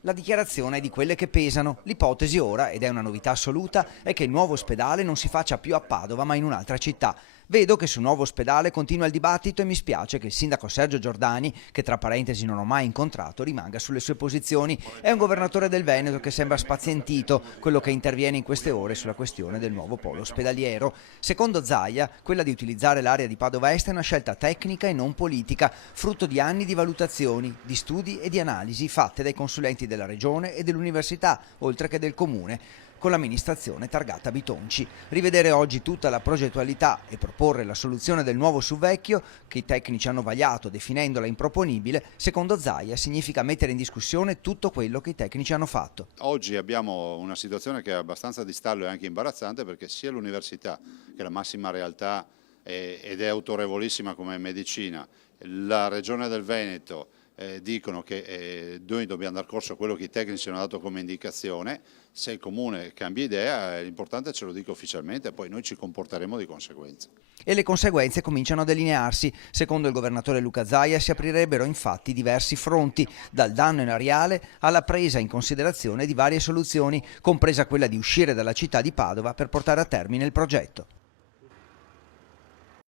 La dichiarazione è di quelle che pesano. L'ipotesi ora, ed è una novità assoluta, è che il nuovo ospedale non si faccia più a Padova ma in un'altra città. Vedo che sul nuovo ospedale continua il dibattito e mi spiace che il sindaco Sergio Giordani, che tra parentesi non ho mai incontrato, rimanga sulle sue posizioni. È un governatore del Veneto che sembra spazientito, quello che interviene in queste ore sulla questione del nuovo polo ospedaliero. Secondo Zaia, quella di utilizzare l'area di Padova Est è una scelta tecnica e non politica, frutto di anni di valutazioni, di studi e di analisi fatte dai consulenti della Regione e dell'Università, oltre che del Comune, con l'amministrazione targata Bitonci. Rivedere oggi tutta la progettualità e proporre la soluzione del nuovo sul vecchio, che i tecnici hanno vagliato definendola improponibile, secondo Zaia significa mettere in discussione tutto quello che i tecnici hanno fatto. Oggi abbiamo una situazione che è abbastanza di stallo e anche imbarazzante, perché sia l'università, che è la massima realtà ed è autorevolissima come medicina, la Regione del Veneto dicono che noi dobbiamo dar corso a quello che i tecnici hanno dato come indicazione. Se il Comune cambia idea, l'importante ce lo dica ufficialmente, poi noi ci comporteremo di conseguenza. E le conseguenze cominciano a delinearsi. Secondo il governatore Luca Zaia si aprirebbero infatti diversi fronti, dal danno erariale alla presa in considerazione di varie soluzioni, compresa quella di uscire dalla città di Padova per portare a termine il progetto.